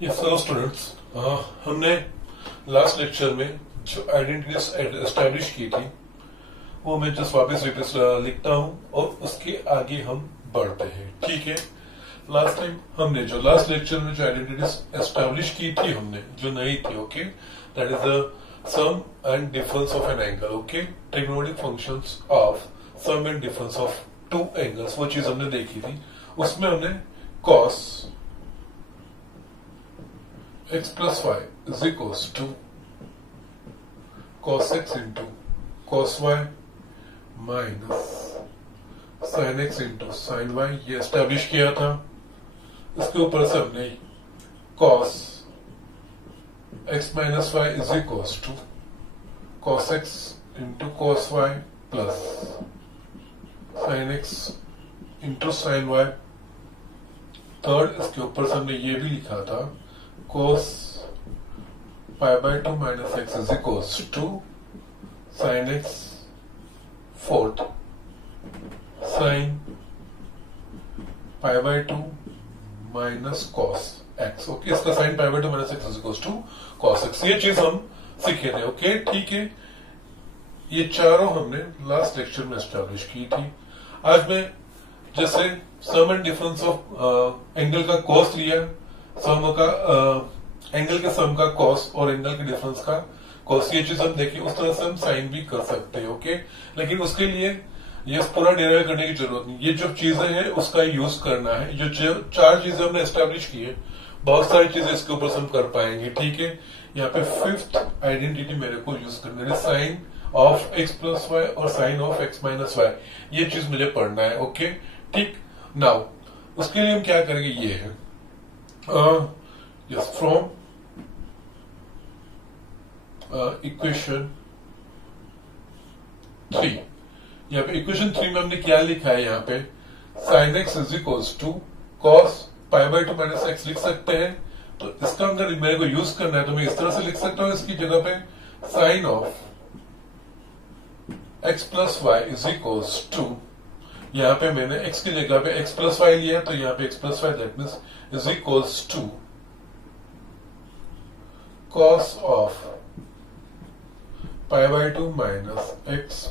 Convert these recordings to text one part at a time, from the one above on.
Yes hello students, हमने last lecture में जो आइडेंटिटीज एस्टैब्लिश की थी वो मैं जस्ट वापस रिपीट लिखता हूँ और उसके आगे हम बढ़ते हैं। ठीक है, लास्ट टाइम हमने जो लास्ट लेक्चर में जो आइडेंटिटीज एस्टैब्लिश की थी हमने जो नई थी, okay, that is the sum and difference of an angle. Okay, trigonometric functions of sum and difference of two angles, वो चीज हमने देखी थी। उसमें हमने cos x plus y is equals to cos x into cos y minus sin x into sin y ये establish किया था। इसके ऊपर से हमने cos x minus y is equals to cos x into cos y plus sin x into sin y। Third, इसके ऊपर से हमने ये भी लिखा था cos pi by 2 minus x is equals to sine x. Fourth, sine pi by 2 minus cos x. Okay, इसका sine pi by 2 minus x is equals to cos x. ये चीज हम सीखे थे। ओके, ठीक है, ये चारों हमने लास्ट लेक्चर में एस्टैब्लिश की थी। आज मैं जैसे सम एंड डिफरेंस ऑफ एंगल का कॉस लिया, सम का एंगल के सम का कॉस और एंगल के डिफरेंस का कॉस, ये चीज हम देखिए। उस तरह से हम साइन भी कर सकते हैं। ओके, लेकिन उसके लिए ये पूरा डिराइव करने की जरूरत नहीं। ये जो चीजें हैं उसका यूज करना है। जो चार चीजें हमने एस्टेब्लिश की है, बहुत सारी चीजें इसके ऊपर से हम कर पाएंगे। ठीक है, यहाँ पे फिफ्थ आइडेंटिटी मेरे को यूज करना है, sine of x plus y और sine of x minus y. ये चीज मुझे पढ़ना है। ओके, ठीक। नाउ उसके लिए हम क्या करेंगे, ये है यस फ्रॉम इक्वेशन 3। यहाँ पे इक्वेशन 3 में हमने क्या लिखा है, यहाँ पे sine x is equals to cos pi by 2 minus x लिख सकते हैं। तो इसका अगर मेरे को यूज करना है तो मैं इस तरह से लिख सकता हूं, इसकी जगह पे sine of x plus y is equals to, यहाँ पे मैंने x की जगह पे x प्लस वाई लिया, तो यहाँ पे x plus y that means is equals to cos of pi by 2 minus x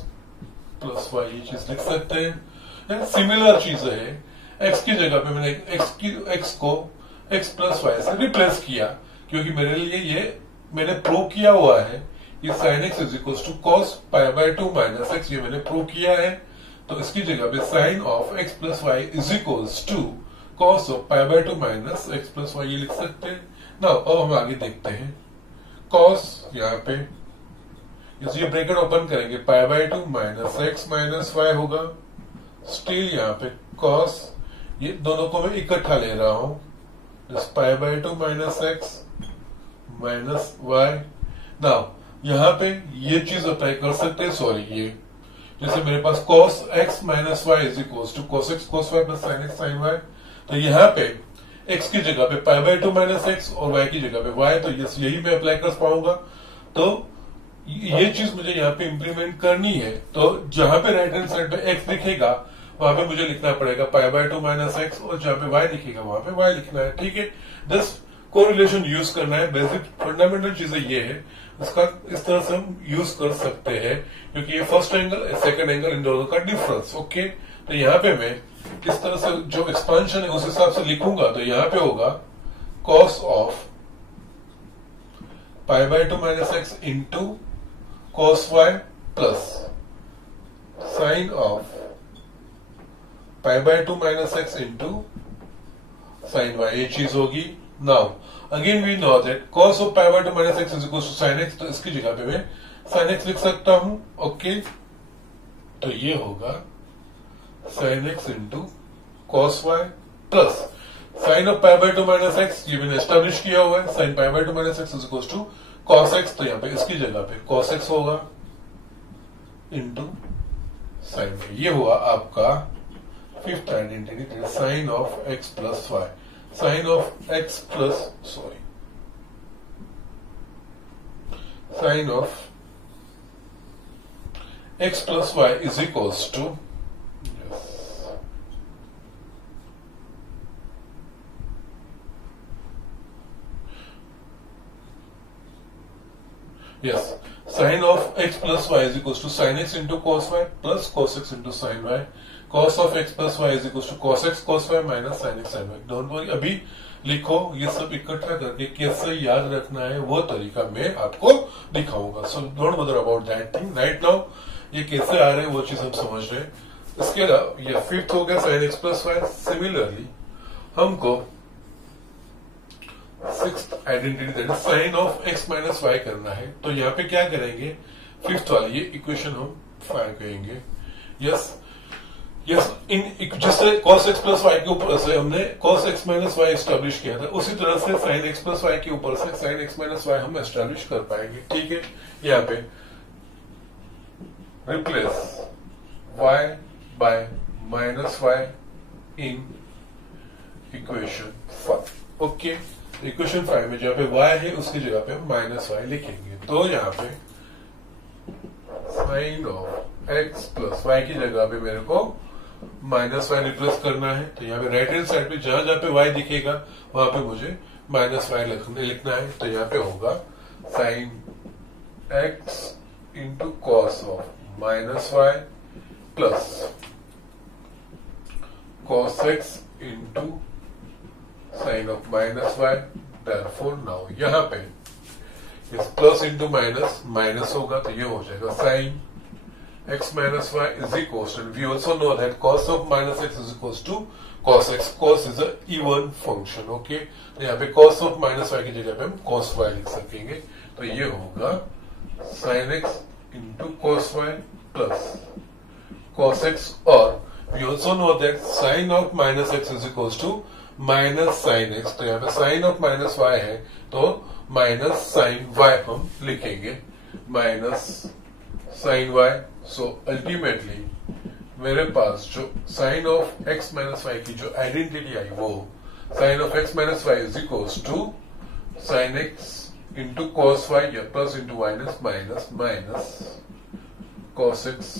plus y. ये चीज लिख सकते हैं। सिमिलर चीज है, x की जगह पे मैंने x को x प्लस वाई से रिप्लेस किया, क्योंकि मेरे लिए ये मैंने प्रूव किया हुआ है ये sine x is equals to cos pi by 2 minus x, ये मैंने प्रूव किया है। तो इसकी जगह पे sine of x plus y is equals to cos of pi by 2 minus x plus y, ये लिख सकते हैं ना। अब हम आगे देखते हैं, कॉस यहाँ पे ये ब्रैकेट ओपन करेंगे, pi by 2 minus x minus y होगा। स्टिल यहाँ पे कॉस, ये दोनों को मैं इकट्ठा ले रहा हूं, pi by 2 minus x minus y. Now यहाँ पे ये चीज अप्लाई कर सकते हैं। सॉरी, ये जैसे मेरे पास cos x minus y is equals to cos x cos y plus sin x sin y। तो यहाँ पे x की जगह पे पाई बाय 2 माइनस एक्स और y की जगह पे y, तो यही मैं अप्लाई कर पाऊंगा। तो ये चीज मुझे यहाँ पे इंप्लीमेंट करनी है। तो जहां पे राइट हैंड साइड पे x दिखेगा वहां पे मुझे लिखना पड़ेगा पाई बाय 2 माइनस एक्स, और जहां पे y दिखेगा वहां पे y लिखना है। ठीक है, दस कोरिलेशन यूज करना है। बेसिक फंडामेंटल चीजें ये है, इसका इस तरह से हम यूज कर सकते हैं, क्योंकि ये first angle second angle in दोनों का डिफरेंस। ओके, तो यहाँ पे मैं किस तरह से जो एक्सपांशन है उस हिसाब से लिखूंगा। तो यहाँ पे होगा cos of pi by 2 minus x into cos y plus sine of pi by 2 minus x into sine y, ये चीज होगी। Now again we know that cos of pi by 2 minus x is equals to sin x, तो इसकी जगह पे मैं sin x लिख सकता हूं। ओके, तो ये होगा sin x into cos y plus sine of pi by 2 minus x, ये मैंने एस्टेब्लिश किया हुआ है, sine pi by 2 minus x is equals to cos x, तो यहाँ पे इसकी जगह पे cos x होगा इंटू साइन। ये हुआ आपका fifth identity, sine of x plus y, sine of x plus sine of x plus y is equals to Yes, sin of x plus y is equals to sin x into cos y plus cos x into sin y. Cos of x plus y is equals to cos x cos y minus sin x sin y. Don't worry, अभी लिखो, ये सब इकट्ठा करके कैसे याद रखना है वो तरीका मैं आपको दिखाऊंगा. सो डोंट बदर about that thing right now. ये कैसे आ रहे हैं वो चीज हम समझ रहे हैं. इसके अलावा ये फिफ्थ हो गया sin x plus y. Similarly हमको sixth identity that is sine of x minus y करना है. तो यहाँ पे क्या करेंगे, फिफ्थ वाली ये इक्वेशन हम फाइंड करेंगे. यस यस, इन जैसे cos x प्लस y के ऊपर से हमने cos x minus y establish किया था, उसी तरह से sin x प्लस y के ऊपर से sin x माइनस y हम एस्टेब्लिश कर पाएंगे. ठीक है, यहाँ पे replace y bye minus y in equation 5. Okay, equation 5 में जहाँ पे y है उसकी जगह पे माइनस y लिखेंगे. तो यहाँ पे sine of x plus y की जगह पे मेरे को माइनस y रिप्लेस करना है. तो यहाँ पे राइट हैंड साइड पे जहां जहां पे y दिखेगा वहां पे मुझे माइनस y लिखना है. तो यहाँ पे होगा sine x into cos of minus y plus cos x into sine of minus y. Therefore now यहाँ पे इस प्लस इंटू माइनस माइनस होगा तो ये हो जाएगा sine x minus y is equals to, we also know that cos of minus x is equals to cos x. Cos is a even function. Okay, तो यहाँ पे कॉस ऑफ माइनस y की जगह पे हम कॉस y लिख सकेंगे. तो ये होगा sine x into cos y plus cos x. और we also know that sine of minus x is equals to minus sine x. तो यहाँ पे साइन ऑफ माइनस y है तो माइनस साइन y हम लिखेंगे, minus sine y. So ultimately मेरे पास जो sine of x minus y की जो आइडेंटिटी आई वो sine of x minus y is equals to sine x into cos y या plus into minus minus minus cos x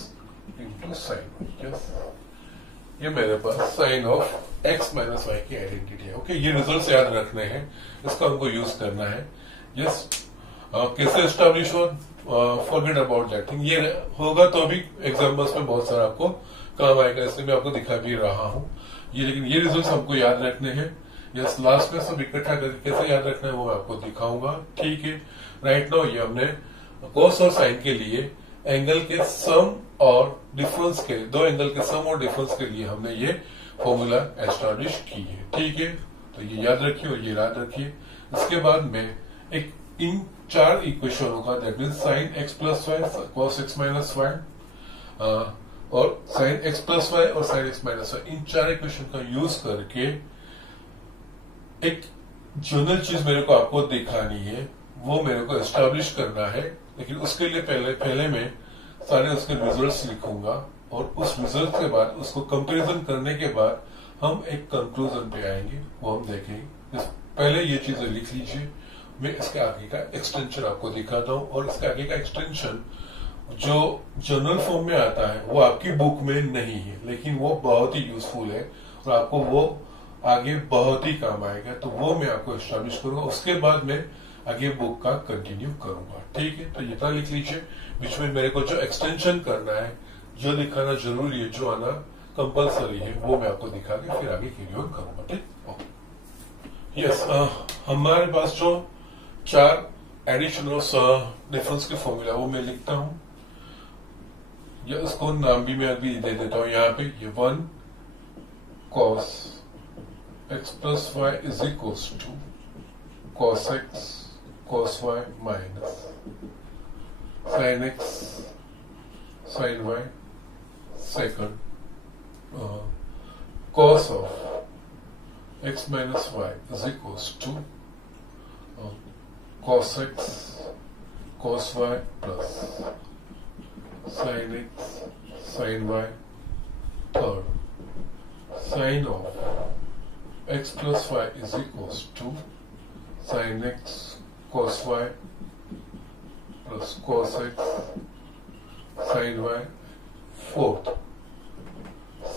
into sine y. Yes, ये मेरे पास sine of x minus y की identity है. Okay, ये result याद रखने हैं, इसका हमको यूज करना है. यस, कैसे एस्टैब्लिश हो, फॉरगेट अबाउट दैट थिंग. ये होगा तो अभी एग्जाम्पल्स में बहुत सारा आपको काम आएगा, इसलिए मैं आपको दिखा भी रहा हूं ये. लेकिन ये रिजल्ट हमको याद रखने हैं. यस, लास्ट में सब इकट्ठा करके कैसे याद रखना है वो मैं आपको दिखाऊंगा. ठीक है, राइट नाउ ये हमने कॉस और साइन के लिए एंगल के सम और डिफरेंस के, दो एंगल के सम और डिफरेंस के लिए हमने ये फॉर्मूला एस्टैब्लिश की है. ठीक है, तो ये याद रखिए और ये याद रखिए. इसके बाद में एक इन चार इक्वेशनों का, that mean sine x plus y, cos x minus y और साइन एक्स प्लस वाई और साइन एक्स माइनस वाई, इन चार इक्वेशन का यूज करके एक जनरल चीज मेरे को आपको दिखानी है, वो मेरे को एस्टैब्लिश करना है. लेकिन उसके लिए पहले मैं सारे उसके रिजल्ट्स लिखूंगा और उस रिजल्ट के बाद उसको कंपैरिजन करने के बाद हम एक कंक्लूजन पे आएंगे, वो हम देखेंगे. पहले ये चीजें लिख लीजिए. मैं इसके आगे का एक्सटेंशन आपको दिखाता हूं और इसके आगे का एक्सटेंशन जो जनरल फॉर्म में आता है वो आपकी बुक में नहीं है, लेकिन वो बहुत ही यूजफुल है और आपको वो आगे बहुत ही काम आएगा. तो वो मैं आपको एस्टैब्लिश करूंगा, उसके बाद मैं आगे बुक का कंटिन्यू करूंगा. ठीक है, तो इतना लिख लीजिए. बीच में मेरे को जो एक्सटेंशन करना है, जो दिखाना जरूरी है, जो आना कंपलसरी है, वो मैं आपको दिखा के फिर आगे कैरी ऑन करूंगा. ठीक, यस, हमारे पास जो चार एडिशन और डिफरेंस के फॉर्मूला वो मैं लिखता हूं, या उसको नाम भी मैं अभी दे देता हूं. यहाँ पे ये 1 cos x plus y is equals to cos x cos y minus sin x sin y. Second, cos of x minus y is equals to cos x cos y plus sin x sin y. Third, sin of x plus y is equals to sin x cos y plus cos x sin y. Fourth,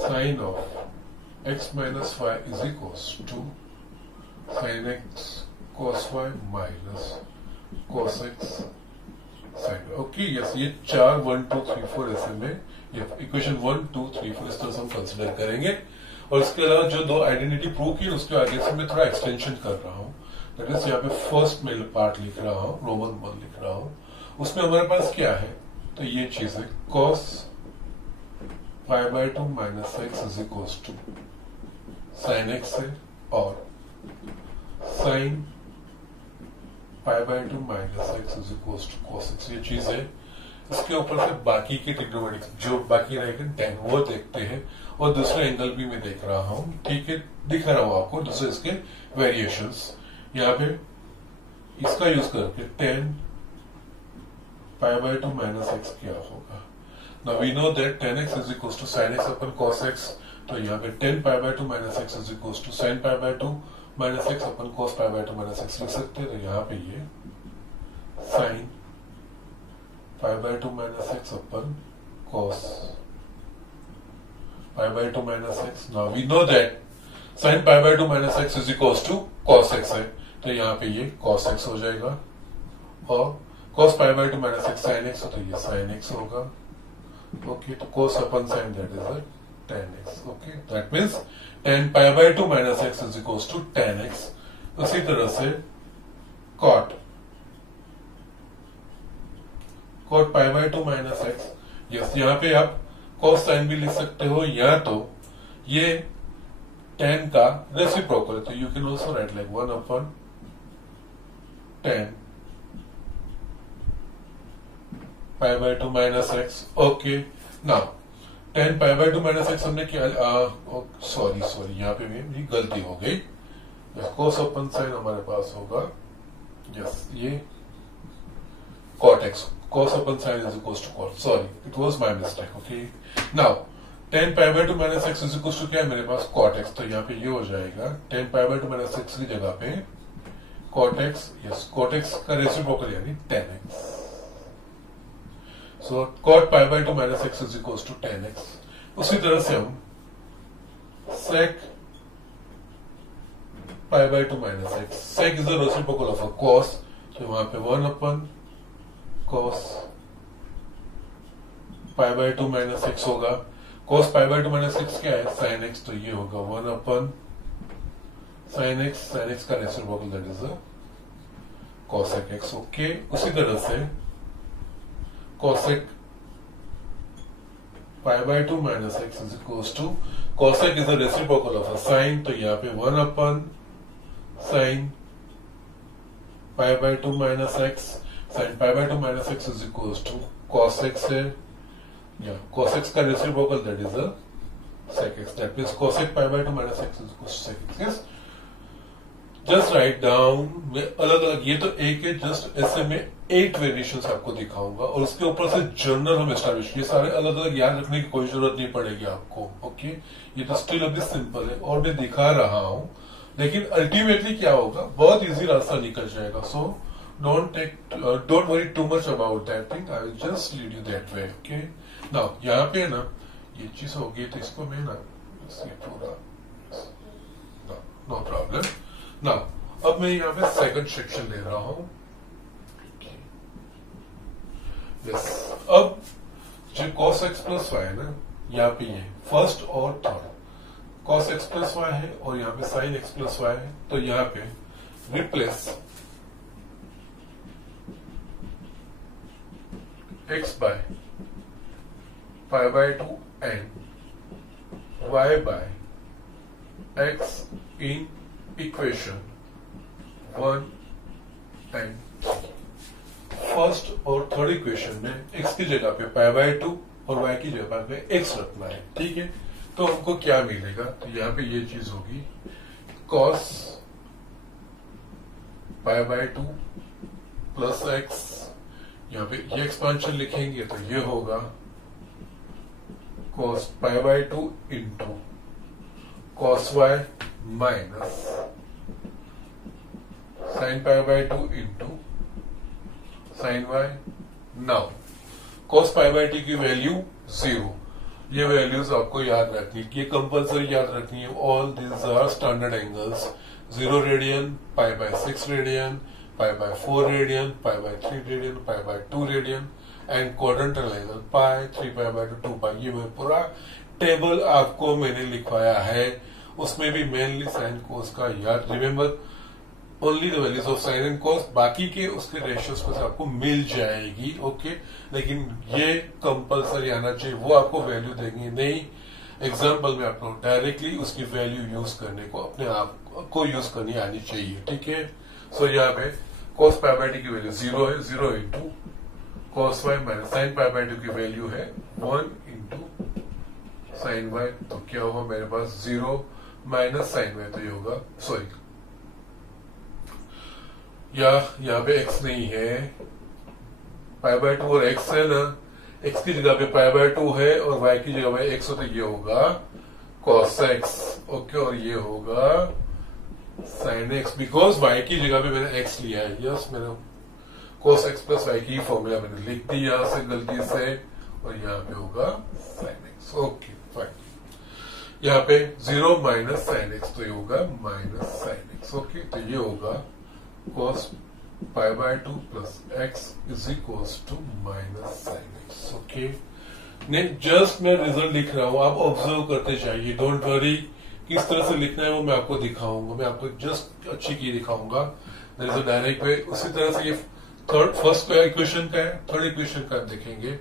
sin of x minus y is equals to sin x cos y minus cos x sine. Okay yes, ये 4 1 2 3 4 ऐसे में ये equation 1 2 3 4 इस तरह से हम consider करेंगे। और इसके अलावा जो दो आइडेंटिटी प्रूव की उसके आगे से मैं थोड़ा एक्सटेंशन कर रहा हूँ। दैट इज यहाँ पे फर्स्ट में पार्ट लिख रहा हूँ, रोमन 1 लिख रहा हूँ। उसमें हमारे पास क्या है, तो ये चीज है cos π/2 minus x is equals to sine x है, और sine π/2 minus x is equals to cos x, ये चीज है। इसके ऊपर से बाकी के ट्रिग्नोमेट्रिक जो बाकी रहेगा tan वो देखते हैं, और दूसरा एंगल भी मैं देख रहा हूं, ठीक है, दिखा रहा हूं आपको दूसरे इसके वेरिएशंस। यहाँ पे इसका यूज करके tan π/2 माइनस एक्स क्या होगा। Now we know that tan x is equals to sin x upon cos x, तो यहाँ पे tan π/2 minus x is equals to sin π/2 minus x upon cos π/2 minus x लिख सकते हैं। तो यहाँ पे ये sin π/2 minus x upon cos π/2 minus x. Now we know that sin π/2 minus x is equals to cos x है, तो यहाँ पे ये cos x हो जाएगा, और cos π/2 minus x sin x, तो ये sin x होगा। ओके, तो cos upon sin that is tan x। Okay, that means tan π/2 minus x is equals to tan x। उसी तरह से cot π/2 माइनस एक्स, यस, यहाँ पे आप cos sin भी लिख सकते हो, या तो ये tan का रेसिप्रोकल, तो you can also write like 1 upon tan π/2 minus x. Okay, now tan π/2 minus x हमने क्या, सॉरी यहाँ पे मेरी गलती हो गई। cos अपन sin हमारे पास होगा, यस, ये cot x, cos upon sin is equals to cot, sorry it was my mistake। okay, now tan π/2 minus x is equals to क्या है मेरे पास cot x, तो यहाँ पे ये हो जाएगा tan π/2 माइनस एक्स की जगह पे cot x, yes, cot x का रेसिप्रोकल यानी tan x। So cot π/2 minus x is equals to tan x। उसी तरह से हम sec π/2 minus x, sec is the reciprocal of a cos, तो वहां पे 1 अपन cos π/2 माइनस एक्स होगा। cos π/2 माइनस एक्स क्या है, sin x, तो ये होगा 1 अपन sin x का reciprocal that is cosec x। Okay, उसी तरह से cosec π/2 minus x is equals to cosec is the reciprocal of a sin, तो यहाँ पे 1 upon sin π/2 minus x, sin π/2 minus x is equals to cos x है, या cos x का reciprocal that is sec x, that means cosec π/2 minus x is equals to sec x। Yes, just write down, मैं अलग अलग, ये तो एक है, जस्ट ऐसे में 8 वेरिएशंस आपको दिखाऊंगा, और उसके ऊपर से जर्नल हम एस्टैब्लिश, ये सारे अलग अलग याद रखने की कोई जरूरत नहीं पड़ेगी आपको। ओके, ये तो स्टिल अभी सिंपल है और मैं दिखा रहा हूं, लेकिन अल्टीमेटली क्या होगा, बहुत इजी रास्ता निकल जाएगा। So don't worry too much about that thing, I will just lead you that way. Okay, now यहाँ पे ना ये चीज होगी, तो इसको मैं ना पूरा, नो प्रॉब्लम। नाउ अब मैं यहाँ पे सेकंड सेक्शन ले रहा हूं। यस, अब जो cos x प्लस वाई है ना, यहाँ पे ये फर्स्ट और third cos x plus y है, और यहाँ पे sin x प्लस वाई है, तो यहाँ पे replace x by π/2 and y by x in equation 1 and 3। First और थर्ड इक्वेशन में x की जगह पे π/2 और y की जगह पे x रखना है, ठीक है। तो हमको क्या मिलेगा, तो यहाँ पे ये चीज होगी cos π/2 प्लस x, यहाँ पे ये एक्सपांशन लिखेंगे तो ये होगा cos π/2 into cos y minus sin π/2 into sin y। Now cos π/2 की वैल्यू 0, ये वैल्यूज आपको याद रखनी है, ये कंपल्सरी याद रखनी है। All these are standard angles, 0 radian, π/6 radian, pi by 4 radian, pi by 3 radian, pi by 2 radian and quadrantal angle pi, 3 pi by 2 pi. ये मैं पूरा टेबल आपको मैंने लिखवाया है, उसमें भी मेनली साइन कोस का याद, remember only the values of sine and cos, बाकी के उसके रेशियोज पर आपको मिल जाएगी। ओके, लेकिन ये कंपलसरी आना चाहिए, वो आपको वैल्यू देंगे नहीं। एग्जाम्पल में आपको डायरेक्टली उसकी वैल्यू यूज करने को अपने आप को यूज करनी आनी चाहिए। ठीक है, सो यहाँ पे cos पाई बाय टी की वैल्यू 0 है, 0 into cos y minus sign pi by 2 की वैल्यू है 1 इंटू साइन y। तो क्या होगा मेरे पास 0 माइनस साइन y, तो ये होगा सॉरी यहाँ पे x नहीं है, पाई बाय 2 और x है ना, x की जगह पे पाई बाय 2 है और y की जगह पे x हो, तो ये होगा cos x। ओके, और ये होगा sin x, बिकॉज y की जगह पे मैंने x लिया है। यस, मैंने cos x प्लस y की फॉर्मूला मैंने लिख दी यहां से गलती से, और यहाँ पे होगा sin x। ओके फाइन, यहाँ पे 0 माइनस sin x, तो ये होगा माइनस sin x। ओके, तो ये होगा cos pi by 2 plus x is equals to minus sin x। Okay, just मैं रिजल्ट लिख रहा हूं, आप ऑब्जर्व करते जाइए, डोंट वरी। किस तरह से लिखना है वो मैं आपको दिखाऊंगा, मैं आपको जस्ट अच्छी की दिखाऊंगा, डायरेक्ट वे। उसी तरह से ये फर्स्ट इक्वेशन का है, थर्ड इक्वेशन का देखेंगे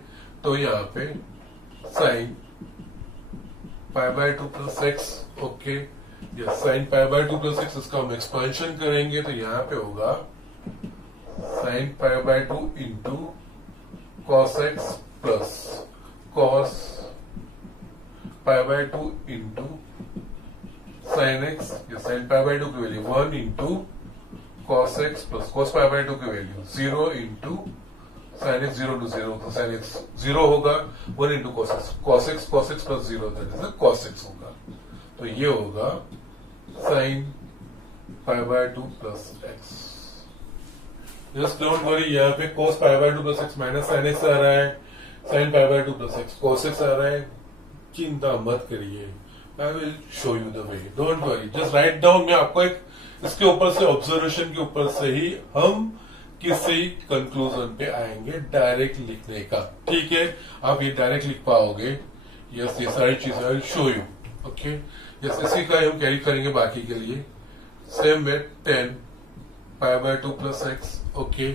तो यहाँ पे sine pi by 2 plus x. Okay, या sine pi by 2 plus x, इसका हम एक्सपेंशन करेंगे तो यहाँ पे होगा sine pi by 2 into cos x plus cos pi by 2 into sine x, या साइन पाई बाय 2 की value 1 into cos x plus cos pi by 2 की value 0 into sine x, 0 to 0, तो साइन एक्स 0 होगा, 1 into cos x plus 0, that is cos x होगा। तो ये होगा sine pi by 2 plus x. Just don't worry, यहाँ पे cos pi by 2 plus x minus sine x आ रहा है, sine pi by 2 plus x cos x आ रहा है। चिंता मत करिए, I will show you the way, don't worry, just write down. मैं आपको एक इसके ऊपर से ऑब्जर्वेशन के ऊपर से ही हम किसी कंक्लूजन पे आएंगे डायरेक्ट लिखने का। ठीक है, आप ये डायरेक्ट लिख पाओगे। यस, ये सारी चीजें आई will show you. Okay, yes, इसी का हम कैरी करेंगे बाकी के लिए। सेम में 10 pi by 2 plus x. Okay,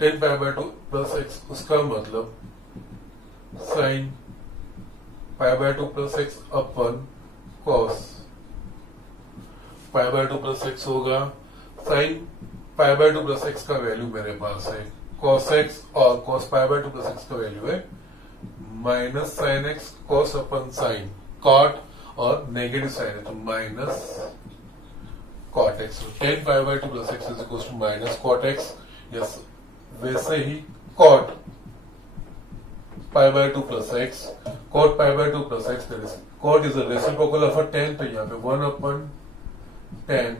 10 pi by 2 plus x, उसका मतलब sine pi by 2 plus x upon cos pi by 2 plus x होगा। Sine pi by 2 plus x का वैल्यू मेरे पास है कॉस एक्स, और cos pi by 2 plus x का value है minus sine x, cos upon sine cot, और negative sine है तो minus cot x. 10 pi by 2 plus x is equal to minus cot x. Yes, वैसे ही cot pi by 2 plus x, cot pi by 2 plus x, that is cot is a reciprocal of 10, तो यहाँ पे 1 upon 10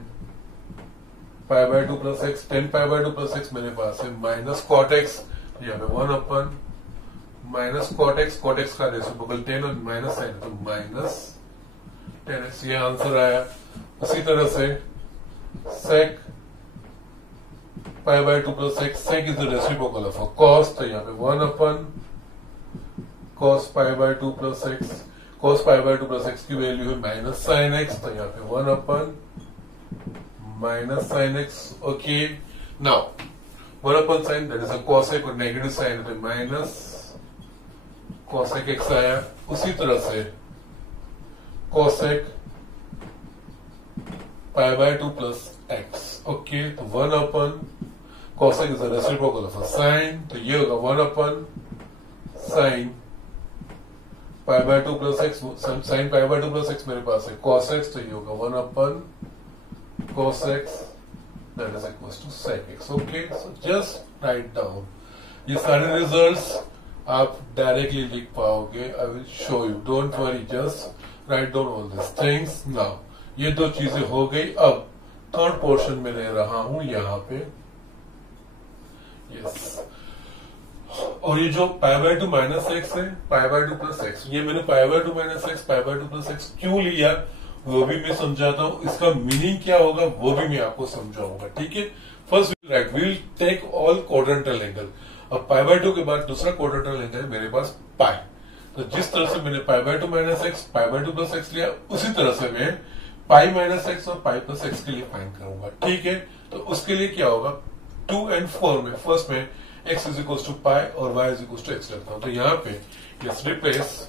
pi by 2 plus x, 10 pi by 2 plus x मेरे पास है minus cot x, यहाँ पे 1 अपन माइनस कॉट एक्स का reciprocal 10 और माइनस साइन तो माइनस 10x, ये आंसर आया। उसी तरह से sec pi by 2 plus x, sec is the reciprocal of cos, तो यहाँ पे 1 upon cos pi by 2 plus x, cos pi by 2 plus x की वैल्यू है माइनस साइन एक्स, तो यहाँ पे 1 upon minus sine x. Okay, now 1 upon sine that is a cosec, और negative sine पे माइनस कॉसेक एक्स आया। उसी तरह से cosec pi by 2 plus x. Okay, तो 1 upon cosec is a reciprocal of a sine, तो ये होगा 1 upon sine pi by 2 plus x, sine pi by 2 plus x मेरे पास है कॉस एक्स, तो ये होगा 1 upon cos x that is equals to sec x. Okay, so just write down. ये सारे रिजल्ट्स आप डायरेक्टली लिख पाओगे, आई will show you, don't worry, just write down all this things. Now ये दो चीजें हो गई, अब थर्ड पोर्शन में ले रहा हूं यहाँ पे। यस, और ये जो पाई बाय 2 माइनस एक्स है, पाई बाय 2 प्लस एक्स, ये मैंने पाई by 2 minus x, pi by 2 plus x क्यों लिया वो भी मैं समझाता हूं, इसका मीनिंग क्या होगा वो भी मैं आपको समझाऊंगा। ठीक है, first right but we'll take all quadrantal angle. अब पाई बाय 2 के बाद दूसरा क्वाड्रेंटल एंगल मेरे पास पाई। तो जिस तरह से मैंने पाई by 2 minus x, pi by 2 plus x लिया, उसी तरह से मैं पाई माइनस एक्स और पाई प्लस एक्स के लिए फाइंड करूंगा। ठीक है, तो उसके लिए क्या होगा, 2 and 4 में फर्स्ट में x is equal to pi और y is equal to x रखता हूं। तो यहां पे let's replace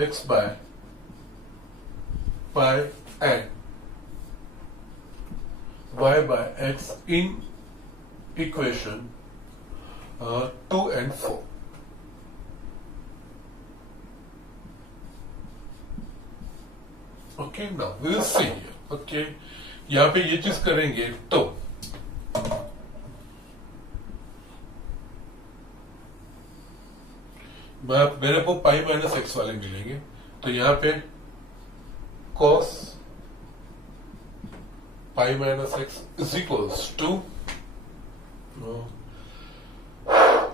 x by pi and y by x in equation 2 and 4। Okay, now we will see. Okay, यहां पे ये चीज करेंगे तो मेरे को पाई माइनस एक्स वाले मिलेंगे। तो यहां पे cos pi minus x is equals to,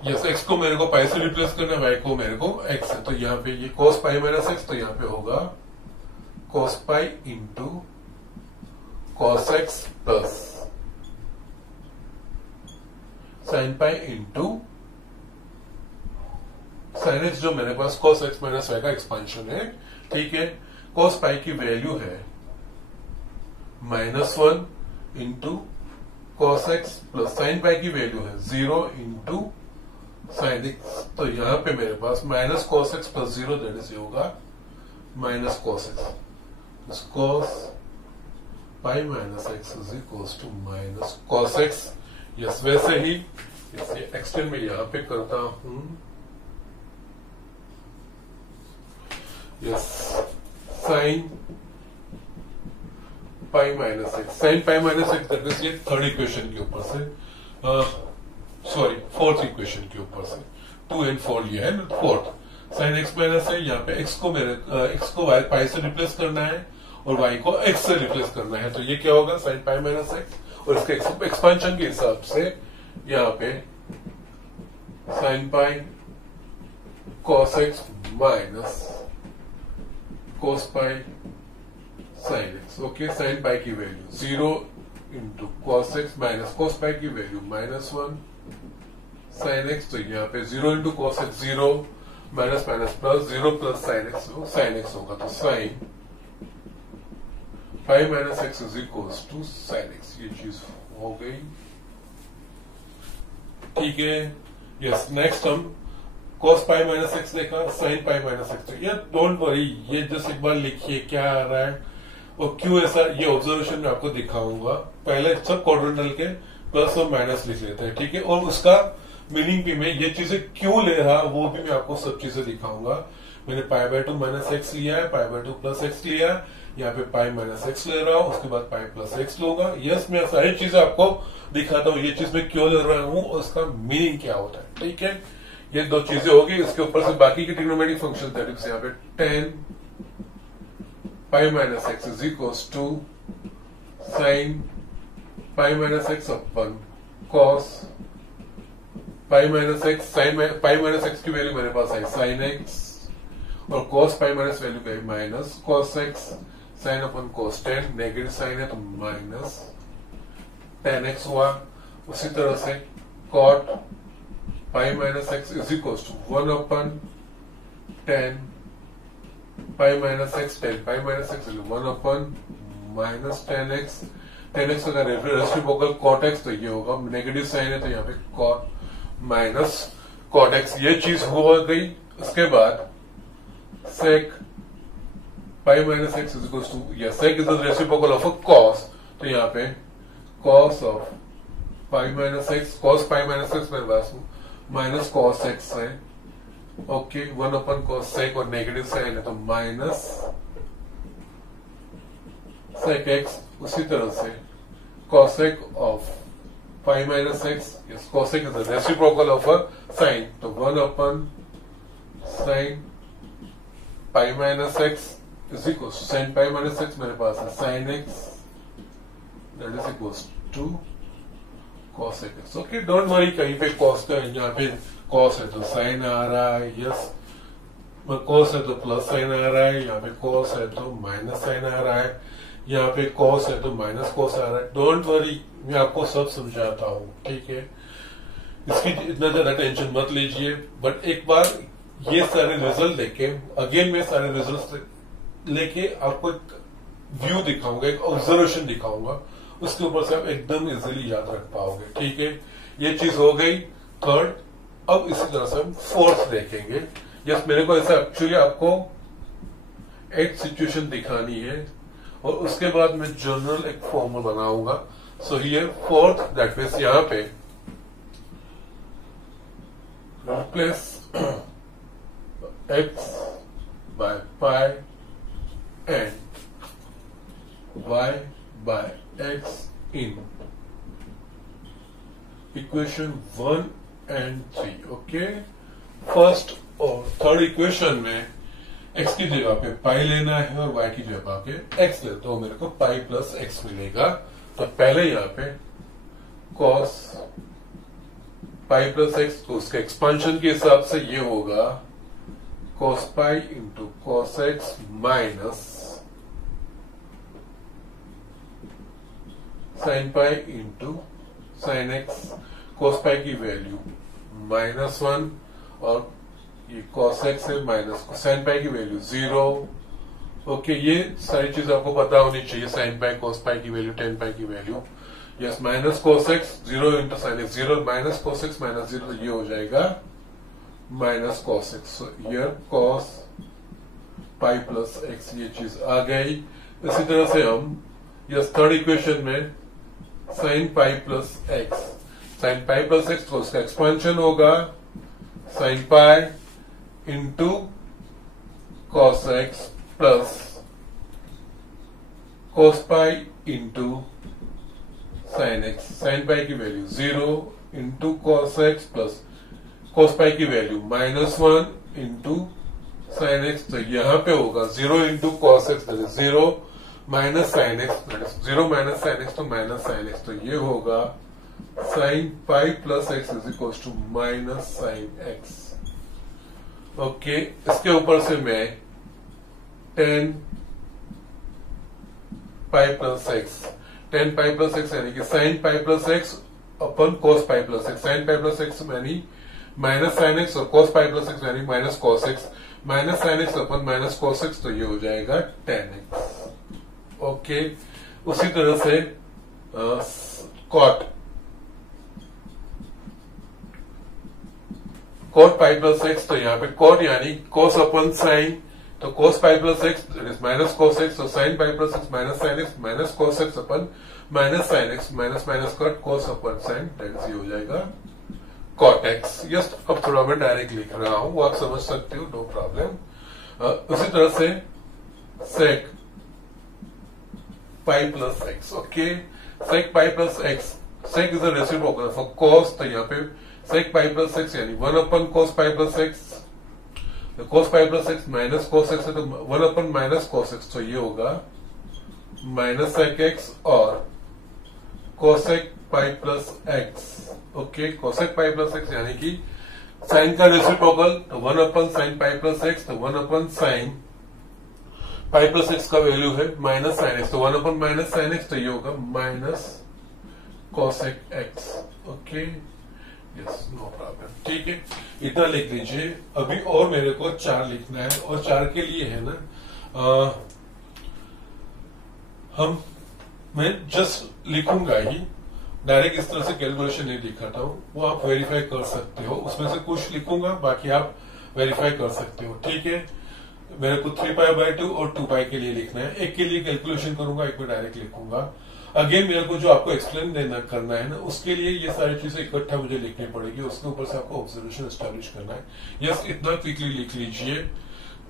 yes, x को मेरे को पाई से रिप्लेस करना है, वाई को मेरे को एक्स है। तो यहाँ पे ये कॉस पाई माइनस एक्स, तो यहाँ पे होगा cos pi into cos x plus sine pi into sine x, जो मेरे पास कॉस एक्स माइनस वाई का एक्सपांशन है। ठीक है, कॉस पाई की वैल्यू है -1 into cos x plus sign pi की वैल्यू है 0 इंटू साइन एक्स। तो यहां पे मेरे पास minus cos x plus 0 that is होगा minus cos x. Cos pi minus x is equal to minus cos x. Yes, वैसे ही इसे एक्सटेंड में यहां पे करता हूं। Yes, sine pi minus x, sine pi minus x that is ये थर्ड इक्वेशन के ऊपर से, सॉरी फोर्थ इक्वेशन के ऊपर से 2 and 4 ये है फोर्थ। साइन एक्स माइनस है, यहाँ पे एक्स को एक्स को वाई पाई से रिप्लेस करना है और वाई को एक्स से रिप्लेस करना है। तो ये क्या होगा, साइन पाई माइनस एक्स, और इसके एक्सपांशन के हिसाब से यहाँ पे sine pi cos x minus cos pi sine x. Okay, sine pi की value 0 into cos x minus cos pi की वैल्यू -1 साइन एक्स। तो यहाँ पे 0 into cos x 0 minus minus plus 0 plus sine x होगा। तो sine pi minus x is equal to sine x, ये चीज हो गई। ठीक है, यस, नेक्स्ट हम कॉस पाई माइनस एक्स देखा, साइन पाई माइनस एक्स। ये डोंट वरी, ये जस्ट एक बार लिखिए क्या आ रहा है और क्यों ऐसा, ये ऑब्जर्वेशन में आपको दिखाऊंगा। पहले सब क्वाड्रेंटल के प्लस और माइनस लिख लेते हैं। ठीक है, और उसका मीनिंग भी मैं ये चीजें क्यों ले रहा वो भी मैं आपको सब चीजें दिखाऊंगा। मैंने पाई बाय 2 माइनस एक्स लिया है, पाई बाय 2 प्लस एक्स लिया, यहाँ पे पाई माइनस एक्स ले रहा हूँ, उसके बाद पाई प्लस एक्स लूंगा। यस, मैं सारी चीजें आपको दिखाता हूँ, ये चीज मैं क्यों ले रहा हूँ और उसका मीनिंग क्या होता है। ठीक है, ये दो चीजें होगी। इसके ऊपर से बाकी की ट्रिग्नोमेट्रिक फंक्शन दैट इज यहाँ पे 10 pi minus x is equals to sine pi minus x upon cos pi minus x. Sine pi minus x की वैल्यू मेरे पास आई साइन एक्स और कॉस पाई माइनस वैल्यू क्या है minus cos x. Sine upon cos 10, negative sine है तो minus 10x हुआ। उसी तरह से cot pi minus x is equal to 1 upon 10 pi minus x, 10 pi minus x 1 upon minus 10x। 10x अगर reciprocal cot x तो ये होगा, नेगेटिव साइन है तो यहाँ पे कॉट माइनस कॉट एक्स, ये चीज हो गई। उसके बाद sec pi minus x is equal to, या sec is the reciprocal of a cos, तो यहाँ पे cos of pi minus x, cos pi minus x मेरे पास माइनस कॉस एक्स है। ओके, 1 अपन कॉस सेक और नेगेटिव साइन है तो माइनस सेक एक्स। उसी तरह से cosec of pi minus x, yes, cosec is the reciprocal of a sine, तो 1 upon sine pi minus x is equal to sine pi minus x मेरे पास है sine x that is equal to cosec x. Okay, don't worry, कहीं पे cos का, यहाँ पे cos है तो साइन आ रहा है, यस, कॉस है तो प्लस साइन आ रहा है, यहाँ पे कॉस है तो माइनस साइन आ रहा है। यहाँ पे कॉस है तो माइनस कॉस आ रहा है। डोंट वरी, मैं आपको सब समझाता हूँ, ठीक है। इसकी इतना ज्यादा टेंशन मत लीजिए, बट एक बार ये सारे रिजल्ट लेके अगेन मैं सारे रिजल्ट लेके आपको एक व्यू दिखाऊंगा, एक ऑब्जर्वेशन दिखाऊंगा, उसके ऊपर से आप एकदम इजीली याद रख पाओगे, ठीक है। ये चीज हो गई थर्ड। अब इसी तरह से हम फोर्थ देखेंगे। यस, मेरे को ऐसा एक्चुअली आपको एक सिचुएशन दिखानी है और उसके बाद मैं जनरल एक फॉर्मूला बनाऊंगा। So here fourth, that means यहां पे replace x by pi and y by x in equation 1 and 3। Okay, first और थर्ड इक्वेशन में x की जगह पे पाई लेना है और y की जगह पे x ले, तो मेरे को पाई प्लस x मिलेगा। तो पहले यहाँ पे cos पाई प्लस x, तो उसके एक्सपांशन के हिसाब से ये होगा cos pi into cos x minus sin pi into sin x। cos पाई की वैल्यू -1 और ये cos x है माइनस sin पाई की वैल्यू 0। ओके, ये सारी चीज आपको पता होनी चाहिए। sin पाई cos पाई की वैल्यू, tan पाई की value. Yes, minus cos x 0 into sin x 0, minus cos x minus 0, ये हो जाएगा minus cos x। So here cos pi plus x, ये चीज आ गई। इसी तरह से हम यस थर्ड इक्वेशन में sin pi plus x, sin pi plus x, तो उसका एक्सपांशन होगा sin pi into cos x plus cos pi into sin x। sin पाई की value 0 into cos x plus cos पाई की वैल्यू -1 इंटू sin x। तो यहां पे होगा 0 into cos x, that is 0 minus sin x, that is 0 minus sin x, तो minus sin x। तो ये होगा sin pi plus x is equal to minus sin x। Okay, इसके ऊपर से मैं tan pi plus x, tan pi plus x यानी कि sin pi plus x upon cos pi plus x, sin pi plus x यानी minus sin x और cos pi plus x यानी minus cos x, minus sin x अपन minus cos x, तो ये हो जाएगा tan x। Okay, उसी तरह से cot पाई प्लस x, तो यहाँ पे cot यानी cos अपन sin, तो cos pi plus x is minus cos x, तो sin pi plus x minus sin x, minus cos x upon minus sin x, minus minus cut cos upon sin, that is हो जाएगा cot x। Yes, अब थोड़ा मैं direct लिख रहा हूं, वो आप समझ सकते हो, नो प्रॉब्लम। उसी तरह से sec pi plus x। Okay, sec pi plus x, sec is a reciprocal for cos, तो यहाँ पे sec पाई प्लस x यानी 1 upon cos pi plus x, तो cos pi plus x minus cos x है, तो 1 अपन माइनस cos x, तो ये होगा माइनस sec x और cosec पाई प्लस x। ओके, cosec पाई प्लस x यानी कि sin का रेसिप्रोकल, तो 1 upon sin pi plus x, तो 1 upon sin pi plus x का वैल्यू है माइनस sin x, तो 1 अपन माइनस sin x, तो ये होगा minus cosec x। Okay, yes, no problem, ठीक है, इतना लिख लीजिए। अभी और मेरे को 4 लिखना है, और 4 के लिए है ना मैं जस्ट लिखूंगा ही, डायरेक्ट इस तरह से कैलकुलेशन नहीं दिखाता हूं, वो आप वेरीफाई कर सकते हो। उसमें से कुछ लिखूंगा, बाकी आप वेरीफाई कर सकते हो, ठीक है। मेरे को 3π/2 और 2π के लिए लिखना है, एक के लिए कैलकुलेशन करूंगा, एक में डायरेक्ट लिखूंगा। अगेन मेरे को जो आपको एक्सप्लेन करना है ना, उसके लिए ये सारी चीजें इकट्ठा मुझे लिखनी पड़ेगी, उसके ऊपर से आपको ऑब्जर्वेशन एस्टैब्लिश करना है। यस, इतना क्विकली लिख लीजिए,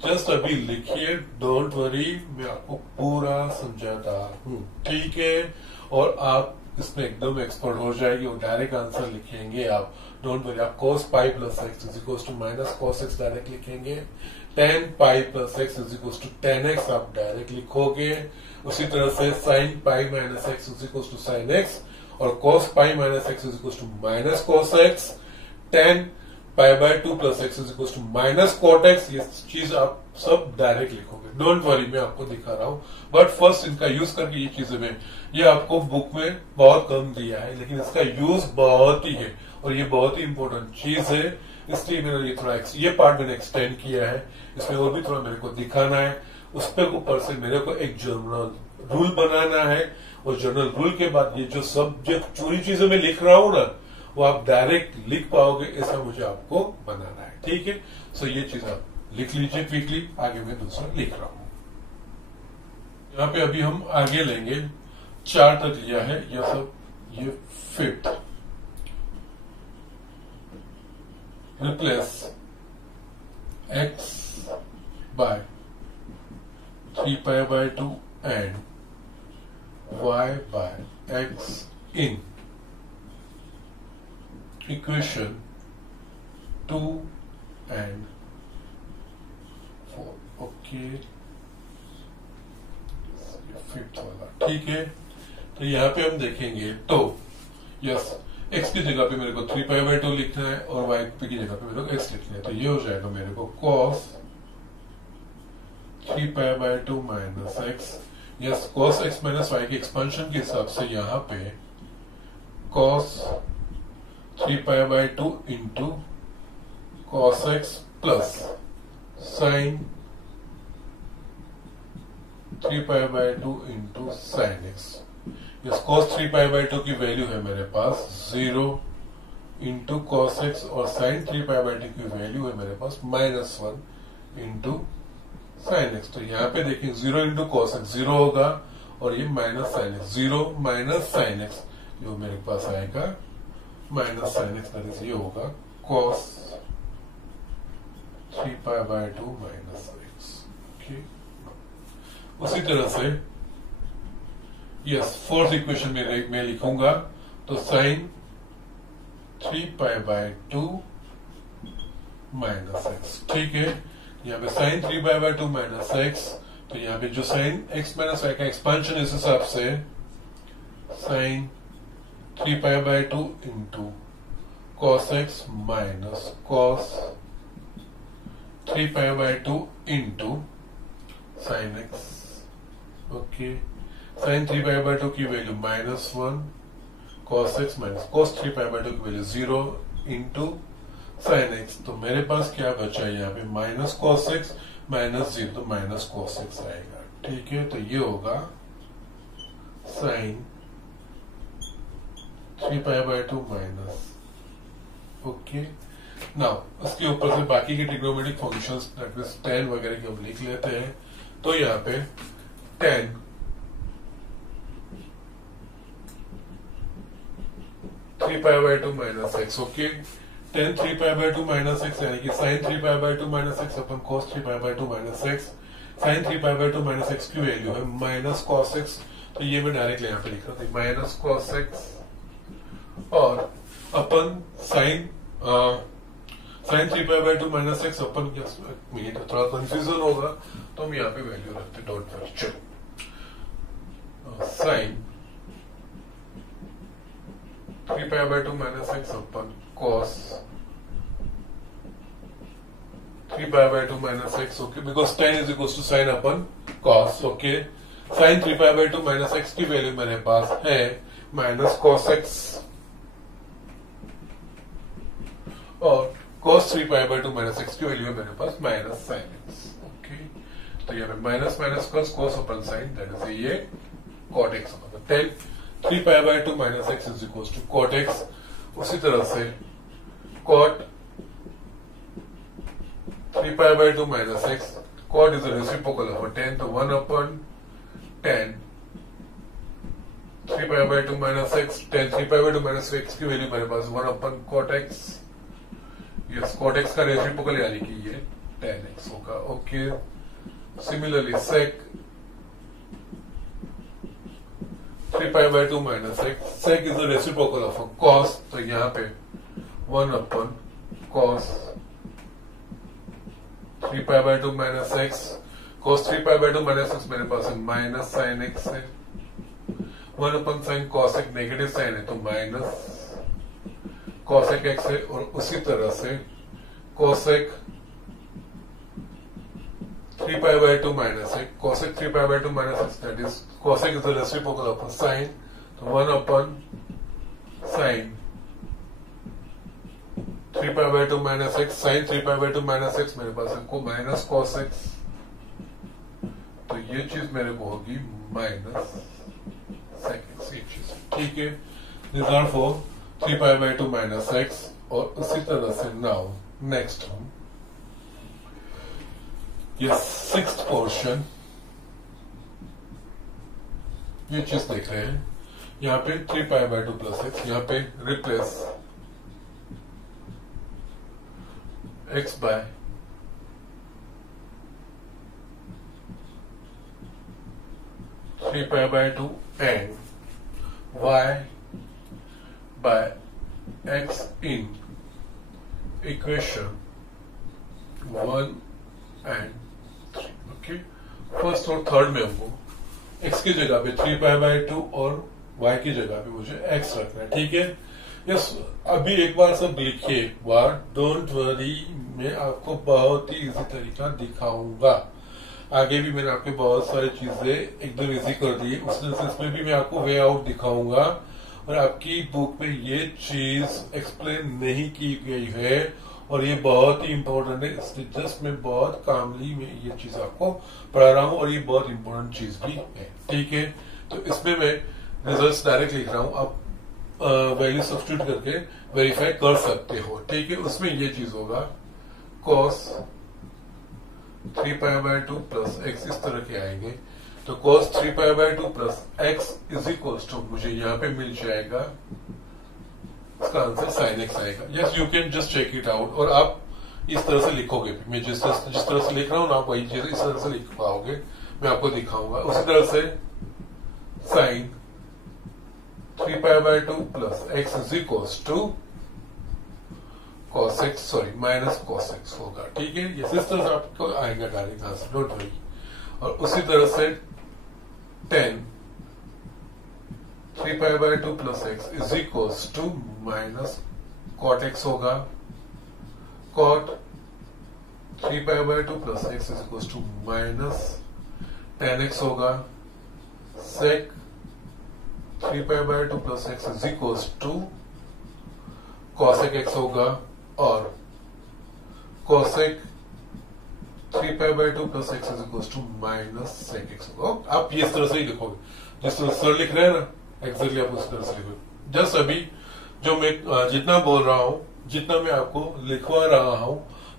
जस्ट अभी लिखिए, डोंट वरी, मैं आपको पूरा समझाता हूँ, ठीक है। और आप इसमें एकदम एक्सपर्ट हो जाएगी और डायरेक्ट आंसर लिखेंगे आप, डोंट वरी। आप cos pi plus x is equal to minus cos x direct लिखेंगे, tan pi plus x is equal to tan x आप डायरेक्ट लिखोगे। उसी तरह से sin pi minus x is equal to sin x और cos pi minus x is equal to minus cos x, tan π/2 plus x is equal to minus cot x. ये चीज आप सब डायरेक्ट लिखोगे, डोंट वरी, मैं आपको दिखा रहा हूं। बट फर्स्ट इनका यूज करके ये चीजें में, ये आपको बुक में बहुत कम दिया है, लेकिन इसका यूज बहुत ही है और ये बहुत ही इंपॉर्टेंट चीज है। इसलिए मैंने ये थोड़ा ये पार्ट मैंने एक्सटेंड किया है, इसमें और भी थोड़ा मेरे को दिखाना है। उस पर ऊपर से मेरे को एक जनरल रूल बनाना है, और जनरल रूल के बाद ये जो सब जो पूरी चीजें मैं लिख रहा हूं ना, वो आप डायरेक्ट लिख पाओगे, ऐसा मुझे आपको बनाना है। ठीक है, सो ये चीज आप लिख लीजिए क्विकली। आगे मैं दूसरा लिख रहा हूं। यहाँ पे अभी हम आगे लेंगे, 4 तक लिया है यह सब, ये 5th। Replace x by 3π/2 and y by x in equation 2 and 4। Okay, 5th वाला ठीक है। तो यहाँ पे हम देखेंगे तो यस, x की जगह पे मेरे को 3π/2 लिखना है और y की जगह पे मेरे को x लिखना है। तो ये हो जाएगा मेरे को cos 3π/2 minus x। Yes, cos x minus y के एक्सपेंशन के हिसाब से यहाँ पे cos 3π/2 into cos x plus sin 3π/2 into sin x। इस cos 3π/2 की वैल्यू है मेरे पास 0 इंटू cos x, और sin 3π/2 की वैल्यू है मेरे पास -1 इंटू sin x। तो यहाँ पे देखिए 0 इंटू cos x 0 होगा, और ये minus sin x, 0 minus sin x, जो मेरे पास आएगा माइनस sin x, ये होगा cos 3π/2 माइनस x। उसी तरह से यस, 4th इक्वेशन में मैं लिखूंगा तो sin 3π/2 माइनस एक्स। ठीक है, यहाँ पे sin 3π/2 माइनस एक्स, तो यहाँ पे जो sin x माइनस y का एक्सपेंशन, इस हिसाब से sin 3π/2 into cos x minus cos 3π/2 into sin x। Okay, sin 3π/2 की value -1, cos x minus cos 3π/2 की वैल्यू 0 इंटू sin x। तो मेरे पास क्या बचा है यहाँ पे, माइनस cos x माइनस 0, तो माइनस cos x आएगा। ठीक है, तो ये होगा sin 3π/2 माइनस। ओके, नाउ उसके ऊपर से बाकी के trigonometric functions that means tan वगैरह की हम लिख लेते हैं। तो यहाँ पे tan 3π/2 minus x. Okay, tan 3π/2 minus x यानी कि sin 3π/2 minus x upon cos 3π/2 minus x. sin 3π/2 minus x की वैल्यू है माइनस cos x, तो ये मैं डायरेक्ट यहाँ पे लिख रहा हूँ माइनस cos x, और अपन sin 3π/2 माइनस एक्स अपन, मिनट थोड़ा कंफ्यूजन होगा तो हम यहाँ पे वैल्यू रखते, डॉट पर। चलो, sin 3π/2 minus x upon cos 3π/2 minus x. Okay, because tan is equal to sine upon cos। Okay, sin 3π/2 minus x की वैल्यू मेरे पास है माइनस cos x, और cos 3π/2 माइनस एक्स की वैल्यू है मेरे पास माइनस sin x। ओके, तो यहाँ पे minus minus cos upon sine, that is ये cot x। tan 3π/2 minus x is equal to cot x। उसी तरह से cot 3π/2 minus x, cot is a reciprocal of tan, तो 1 upon tan 3π/2 minus x, tan 3π/2 minus x की value मेरे पास 1 upon cot x। Yes, cot x का reciprocal यानी कि ये tan x होगा। Okay, similarly sec 3π/2 minus x, sec is the reciprocal of cos, तो यहाँ पे 1 upon cos 3π/2 minus x. cos 3π/2 minus x मेरे पास माइनस sin x है, 1 upon sin cos x, negative sine है तो माइनस cos x है। और उसी तरह से cosec 3 pi by 2 minus x, cosec 3 pi by 2 minus x, that is cosec is the reciprocal of sine, तो 1 upon sine 3 pi by 2 minus x, sin 3 pi by 2 minus x मेरे पास है को माइनस cos x, तो ये चीज मेरे को होगी माइनस sec x, ये चीज ठीक है। This are for 3 pi by 2 minus x, और उसी तरह से नाउ नेक्स्ट हम ये सिक्स्थ पोर्शन ये चीज देख रहे हैं, यहाँ पे 3 pi by 2 plus x, यहाँ पे replace x by three pi by 2 and y by x in equation 1 and 3। Okay, first और थर्ड में हमको x की जगह पे 3 pi by 2 और y की जगह पे मुझे x रखना है, ठीक है। यस, अभी एक बार सब लिखिए एक बार, डोंट वरी, मैं आपको बहुत ही इजी तरीका दिखाऊंगा। आगे भी मैंने आपके बहुत सारी चीजें एकदम इजी कर दी, उसमें भी मैं आपको वे आउट दिखाऊंगा, और आपकी बुक में ये चीज एक्सप्लेन नहीं की गई है, और ये बहुत ही इंपॉर्टेंट है, इसलिए जस्ट मैं बहुत कामली में ये चीज आपको पढ़ा रहा हूँ, और ये बहुत इंपॉर्टेंट चीज भी है, ठीक है। तो इसमें मैं रिजल्ट्स डायरेक्ट लिख रहा हूँ, आप वैल्यू सब्स्टिट्यूट करके वेरीफाई कर सकते हो, ठीक है। उसमें ये चीज होगा cos 3 pi by 2 plus x, इस तरह के आएंगे, तो cos 3 pi by 2 plus x is equal to मुझे यहाँ पे मिल जाएगा, इसका आंसर sin x आएगा। Yes, you can just check it out, और आप इस तरह से लिखोगे, मैं जिस तरह से लिख रहा हूँ ना, आप वही चीज इस तरह से लिख पाओगे, मैं आपको दिखाऊंगा। उसी तरह से sin 3 pi by 2 plus x is equals to cos x, sorry minus cos x होगा, ठीक है। ये इस तरह से आपको आएगा डायरेक्ट आंसर, डोंट वरी। और उसी तरह से tan 3 pi by 2 plus x is equals to minus cot x होगा, cot 3 pi by 2 plus x is equals to minus tan x होगा, sec 3 pi by 2 plus x is equals to cosec x होगा, और cosec 3 pi by 2 plus x is equals to minus sec x होगा। आप ये इस तरह से ही लिखोगे, जिस तरह सर लिख रहे हैं ना, एक्जेक्टली आप उस तरह से लिखोगे। जस्ट अभी जो मैं जितना बोल रहा हूँ, जितना मैं आपको लिखवा रहा हूँ,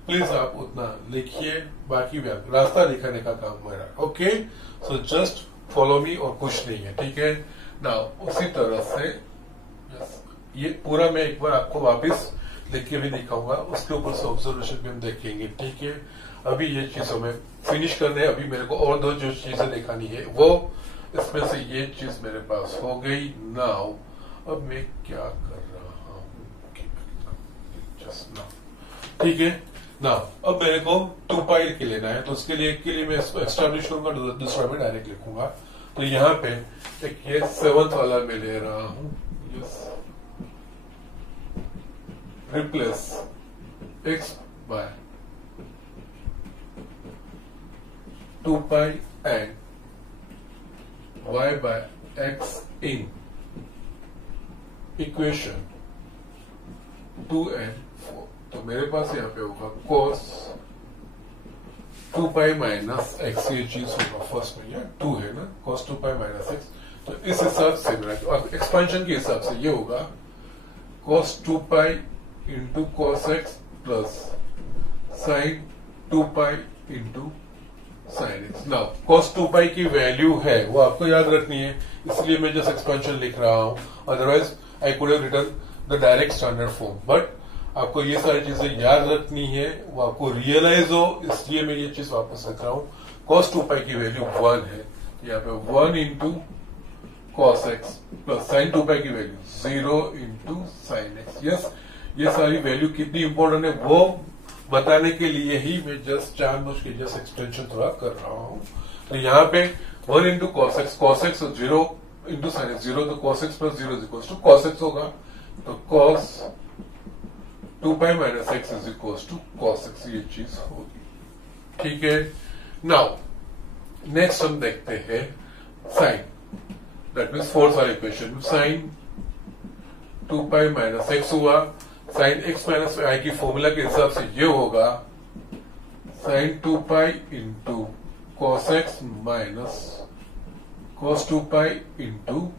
प्लीज आप उतना लिखिए, बाकी भी आप रास्ता दिखाने का काम मेरा, okay. So just follow me, और कुछ नहीं है, ठीक है ना। उसी तरह से ये पूरा मैं एक बार आपको वापस लिख के भी दिखाऊंगा, उसके ऊपर से ऑब्जर्वेशन भी हम देखेंगे, ठीक है। अभी ये चीजों में फिनिश करने, अभी मेरे को और दो जो चीजें दिखानी है, वो इसमें से ये चीज मेरे पास हो गई। नाउ अब मैं क्या कर रहा हूँ, जस्ट नाउ, ठीक है ना। अब मेरे को 2 पाई के लेना है, तो उसके लिए मैं इसको एस्टैब्लिश करूंगा, दूसरा में डायरेक्ट लिखूंगा। तो यहाँ पे एक ये 7th वाला मैं ले रहा हूं, yes, replace x by 2 pi and y by x in equation 2 and 4। तो मेरे पास यहाँ पे होगा cos 2 pi माइनस x, ये चीज होगा फर्स्ट में, या 2 है ना, cos 2 pi माइनस x। तो इस हिसाब से मेरा एक्सपेंशन के हिसाब से ये होगा cos 2 pi into cos x plus sin 2 pi into sin x। Now cos 2 pi की वैल्यू है, वो आपको याद रखनी है, इसलिए मैं जस्ट एक्सपेंशन लिख रहा हूं, otherwise I could have written the direct standard form. But आपको ये सारी चीजें याद रखनी है, वो आपको रियलाइज हो, इसलिए मैं ये चीज वापस लिख रहा हूँ। cos 2 pi की वैल्यू 1 है, यहाँ पे 1 into cos x plus sin 2 pi की value 0 into sin x। Yes, ये सारी वैल्यू कितनी इंपॉर्टेंट है वो बताने के लिए ही मैं जस्ट जानबूझ के जस्ट एक्सटेंशन थोड़ा कर रहा हूँ। तो यहाँ पे 1 into cos x 0 into sin x 0, तो cos x plus 0 is equal to cos x होगा। तो cos 2 pi minus x is equal to cos x, ये चीज होगी। ठीक है, नाउ नेक्स्ट हम देखते हैं साइन, दैट मीन्स फोर्थ वाले इक्वेशन में साइन 2 पाई माइनस एक्स हुआ। साइन एक्स माइनस आई की फॉर्मूला के हिसाब से ये होगा sine 2 pi into cos x minus cos 2 pi into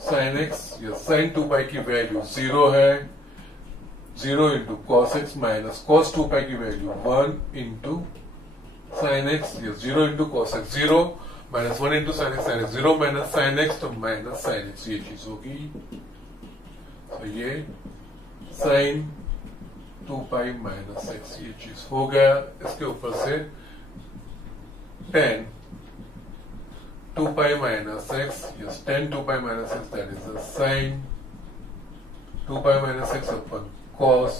sine x. Sine 2 pi की वैल्यू 0 है, 0 into cos x minus cos 2 pi की value 1 into sine x. 0 into cos x 0 minus 1 into sine x 0 minus sine x, तो minus sine x ये चीज होगी। तो ये sign 2 pi minus x ये चीज हो गया। इसके ऊपर से tan 2 pi minus x, yes tan 2 pi minus x that is the sine 2 pi minus x upon cos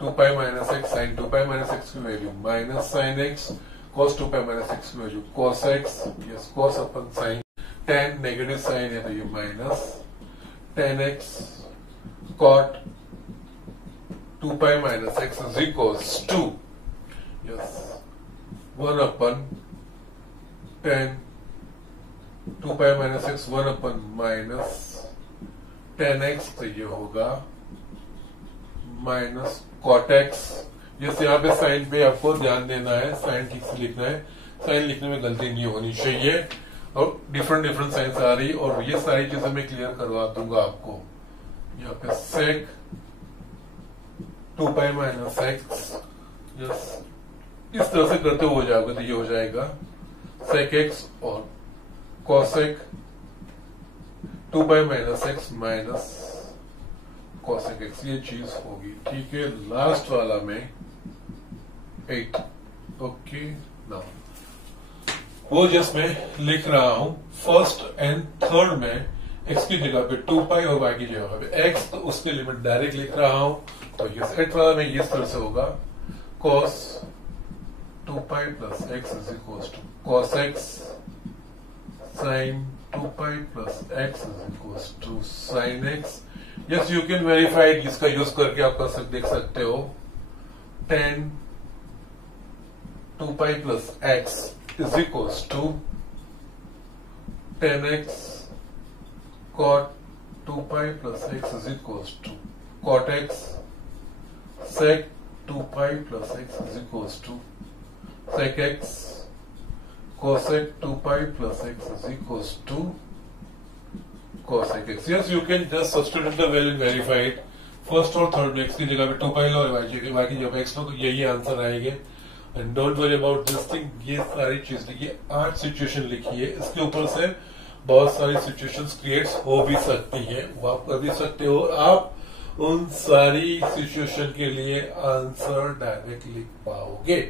2 pi minus x, sine 2 pi minus x की value minus sine x, cos 2 pi minus x की value cos x, yes cos upon sine, tan negative sine है तो ये minus tan x cot 2 pi minus x is equals to yes 1 upon tan 2 pi minus x 1 upon minus tan x, तो ये होगा minus cot x. जैसे यहाँ पे sign पे आपको ध्यान देना है, साइन ठीक से लिखना है, साइन लिखने में गलती नहीं होनी चाहिए। और डिफरेंट डिफरेंट साइंस आ रही, और ये सारी चीजें मैं क्लियर करवा दूंगा आपको। यहाँ पे सेक 2 पाई माइनस एक्स, यस इस तरह से करते हो जाएगा, तो ये हो जाएगा सेक एक्स और cosec 2 pi minus x minus cosec x, ये चीज होगी। ठीक है, लास्ट वाला में 8। ओके, नाउ वो जस्ट मैं लिख रहा हूं फर्स्ट एंड थर्ड में एक्स की जगह पे 2 पाई और वाई की जगह पे एक्स, तो उसके लिमिट डायरेक्ट लिख रहा हूं। तो ये एट वाला में इस तरह से होगा cos 2 pi plus x is equal to cos x sine 2 pi plus x is equal to sine x. Yes you can verify, इसका यूज करके आप देख सकते हो tan 2 pi plus x is equal to tan x cot 2 pi plus x is equal to cot x sec 2 pi plus x is equal to sec x cosec 2 pi plus x is equal to cosec x। Yes, you can just substitute the value and verify it। First और third में x की जगह पे 2 पाई लो और y की जगह पे x लो, तो यही आंसर आएंगे। And don't worry about this thing, ये सारी चीज लिखिए, 8 सिचुएशन लिखिए, इसके ऊपर से बहुत सारी सिचुएशंस क्रिएट हो भी सकती है, वो आप कर भी सकते हो। आप उन सारी सिचुएशन के लिए आंसर डायरेक्ट लिख पाओगे,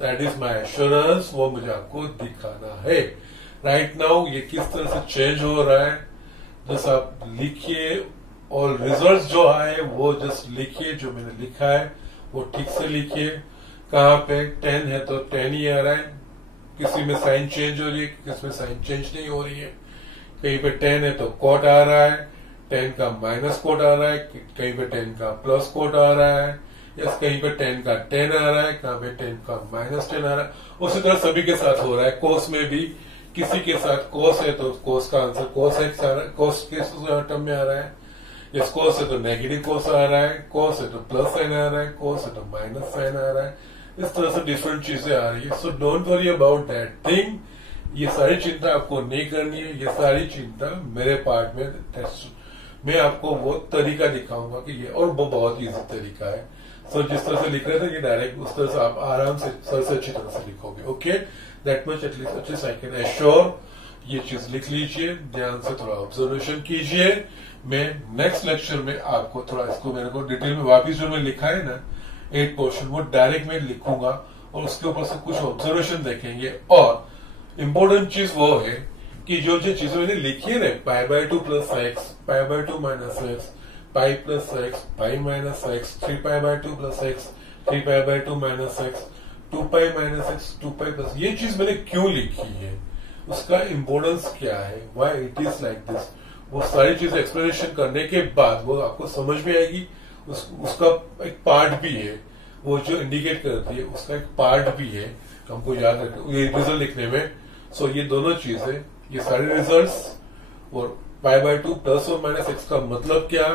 दैट इज माई एश्योरेंस। वो मुझे आपको दिखाना है। राइट नाउ ये किस तरह से चेंज हो रहा है, जस्ट आप लिखिए, और रिजल्ट जो आए वो जस्ट लिखिए, जो मैंने लिखा है वो ठीक से लिखिए। कहाँ पे 10 है तो 10 ही आ रहा है, किसी में साइन चेंज हो रही है, किसी में साइन चेंज नहीं हो रही है। कहीं पे 10 है तो कोट आ रहा है, 10 का माइनस कोट आ रहा है, कहीं पे 10 का प्लस कोट आ रहा है, या कहीं पे 10 का 10 आ रहा है, कहाँ पे 10 का माइनस 10 आ रहा है। उसी तरह सभी के साथ हो रहा है। कोस में भी किसी के साथ कोस है तो कोस का आंसर कोस एक्स आ रहा है, कोस के टर्म में आ रहा है। इस कोस है तो नेगेटिव कोस आ रहा है, कोस है तो प्लस साइन आ रहा है, कोस है तो माइनस साइन आ रहा है। इस तरह से डिफरेंट चीजें आ रही है। So don't worry about that thing, ये सारी चिंता आपको नहीं करनी है। ये सारी चिंता मेरे पार्ट में मैं आपको वो तरीका दिखाऊंगा कि ये, और वो बहुत इजी तरीका है। सो जिस तरह से लिख रहे थे ये डायरेक्ट उस तरह से आप आराम से सर से अच्छी तरह से लिखोगे। Okay, that much at least I can assure. ये चीज लिख लीजिए, ध्यान से थोड़ा ऑब्जर्वेशन कीजिए। मैं नेक्स्ट लेक्चर में आपको थोड़ा इसको मेरे को डिटेल में वापिस जो मैं लिखा है ना 8 पोर्शन, वो डायरेक्ट मैं लिखूंगा और उसके ऊपर से कुछ ऑब्जर्वेशन देखेंगे। और इम्पोर्टेंट चीज वो है कि जो जो चीजें मैंने लिखी है ना, π/2 plus x, π/2 minus x, pi plus x, pi minus x, 3π/2 plus x, 3π/2 minus x, 2π minus x, 2π plus, ये चीज मैंने क्यों लिखी है, उसका इम्पोर्टेंस क्या है, why it is like this, वो सारी चीजें एक्सप्लेनेशन करने के बाद वो आपको समझ में आएगी। उसका एक पार्ट भी है, वो जो इंडिकेट करती है उसका एक पार्ट भी है, हमको याद रखना ये रिजल्ट लिखने में। सो ये दोनों चीजें, ये सारे रिजल्ट्स और π/2 प्लस और माइनस एक्स का मतलब क्या,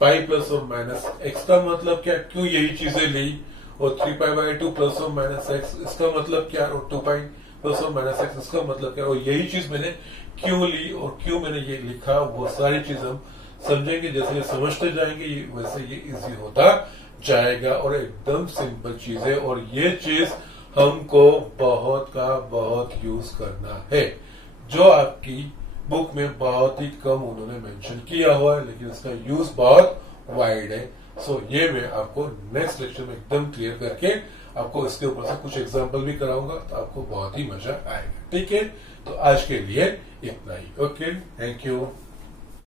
पाई प्लस और माइनस एक्स का मतलब क्या, क्यों यही चीजें ली, और 3π/2 प्लस और माइनस एक्स इसका मतलब क्या, और 2π प्लस और माइनस एक्स इसका मतलब क्या, और यही चीज मैंने क्यों ली और क्यों मैंने ये लिखा, वो सारी चीज हम समझेंगे। जैसे ये समझते जाएंगे वैसे ये इजी होता जाएगा, और एकदम सिंपल चीज है, और ये चीज हमको बहुत का बहुत यूज करना है, जो आपकी बुक में बहुत ही कम उन्होंने मेंशन किया हुआ है, लेकिन इसका यूज बहुत वाइड है। सो ये मैं आपको नेक्स्ट लेक्चर में एकदम क्लियर करके आपको इसके ऊपर से कुछ एग्जांपल भी कराऊंगा, तो आपको बहुत ही मजा आएगा। ठीक है, तो आज के लिए इतना ही। Okay, thank you.